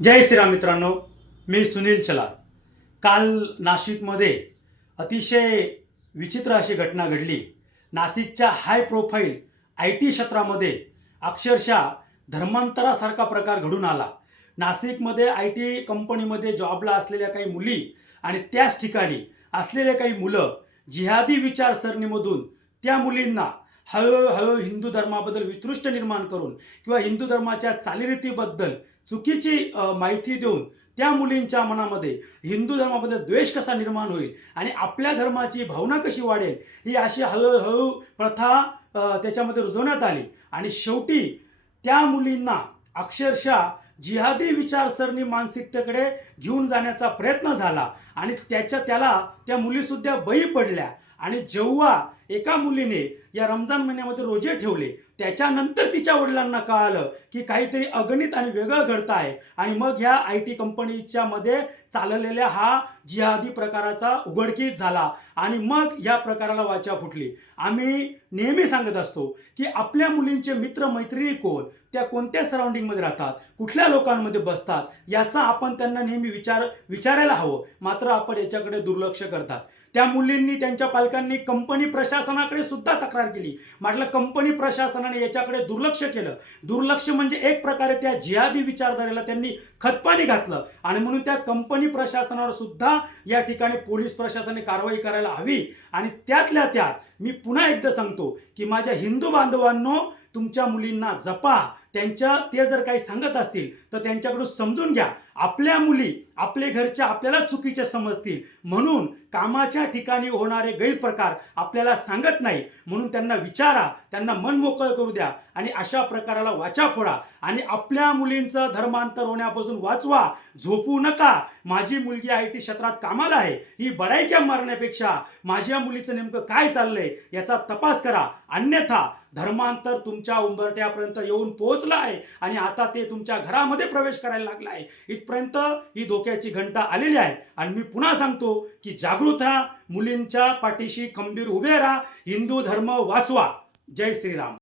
जय श्रीराम मित्रांनो, मी सुनील चलार। काल नाशिकमध्ये अतिशय विचित्र अशी घटना घडली। नाशिकच्या हाय प्रोफाईल आय टी क्षेत्रामध्ये अक्षरशः धर्मांतरासारखा प्रकार घडून आला। नाशिकमध्ये आय टी कंपनीमध्ये जॉबला असलेल्या काही मुली आणि त्याच ठिकाणी असलेले काही मुलं जिहादी विचारसरणीमधून त्या मुलींना हळूहळू हिंदू धर्माबद्दल वितृष्ट निर्माण करून किंवा हिंदू धर्माच्या चालीरीतीबद्दल चुकीची माहिती देऊन त्या मुलींच्या मनामध्ये हिंदू धर्माबद्दल द्वेष कसा निर्माण होईल आणि आपल्या धर्माची भावना कशी वाढेल ही अशी हळूहळू प्रथा त्याच्यामध्ये रुजवण्यात आली आणि शेवटी त्या मुलींना अक्षरशः जिहादी विचारसरणी मानसिकतेकडे घेऊन जाण्याचा प्रयत्न झाला आणि त्याला त्या मुलीसुद्धा बळी पडल्या। आणि जेव्हा एका मुलीने या रमजान महिन्यामध्ये रोजे ठेवले त्याच्यानंतर तिच्या वडिलांना कळालं की काहीतरी अगणित आणि वेगळं घडतं आहे आणि मग ह्या आय टी कंपनीच्या मध्ये चाललेल्या हा जिहादी प्रकाराचा उघडकीस झाला आणि मग या प्रकाराला वाचा फुटली। आम्ही नेहमी सांगत असतो की आपल्या मुलींचे मित्र मैत्रिणी कोण, त्या कोणत्या सराउंडिंगमध्ये राहतात, कुठल्या लोकांमध्ये बसतात याचा आपण त्यांना नेहमी विचारायला हवं, मात्र आपण याच्याकडे दुर्लक्ष करतात। त्या मुलींनी त्यांच्या पालकांनी कंपनी प्रशासनाकडे सुद्धा तक्रार केली। म्हटलं कंपनी प्रशासनाने याच्याकडे दुर्लक्ष केलं। दुर्लक्ष म्हणजे एक प्रकारे त्या जिहादी विचारधारेला त्यांनी खतपाणी घातलं आणि म्हणून त्या कंपनी प्रशासनावर सुद्धा या ठिकाणी पोलीस प्रशासनाने कारवाई करायला हवी। आणि त्यातल्या त्यात मी पुन्हा एकदा सांगतो की माझ्या हिंदू बांधवांनो, तुमच्या मुलींना जपा। ते जर काही सांगत असतील तर त्यांच्याकडून समजून घ्या। आपल्या मुली आपले घरच्या आपल्याला चुकीचे समजतील म्हणून कामाच्या ठिकाणी होणारे गैरप्रकार आपल्याला सांगत नाही म्हणून त्यांना विचारा, त्यांना मन मोकळं करू द्या आणि अशा प्रकाराला वाचा फोडा आणि आपल्या मुलींचं धर्मांतर होण्यापासून वाचवा। झोपू नका। माझी मुलगी आय टी क्षेत्रात कामाला आहे ही बडाईक्या मारण्यापेक्षा माझ्या मुलीचं नेमकं काय चाललंय याचा तपास करा, अन्यथा धर्मांतर तुमच्या उंबरठ्यापर्यंत येऊन पोहोचला आहे आणि आता ते तुमच्या घरामध्ये प्रवेश करायला लागला आहे। इथपर्यंत ही धोक्याची घंटा आलेली आहे आणि मी पुन्हा सांगतो की जागृत राहा, मुलींच्या पाठीशी खंबीर उभे राहा, हिंदू धर्म वाचवा। जय श्रीराम।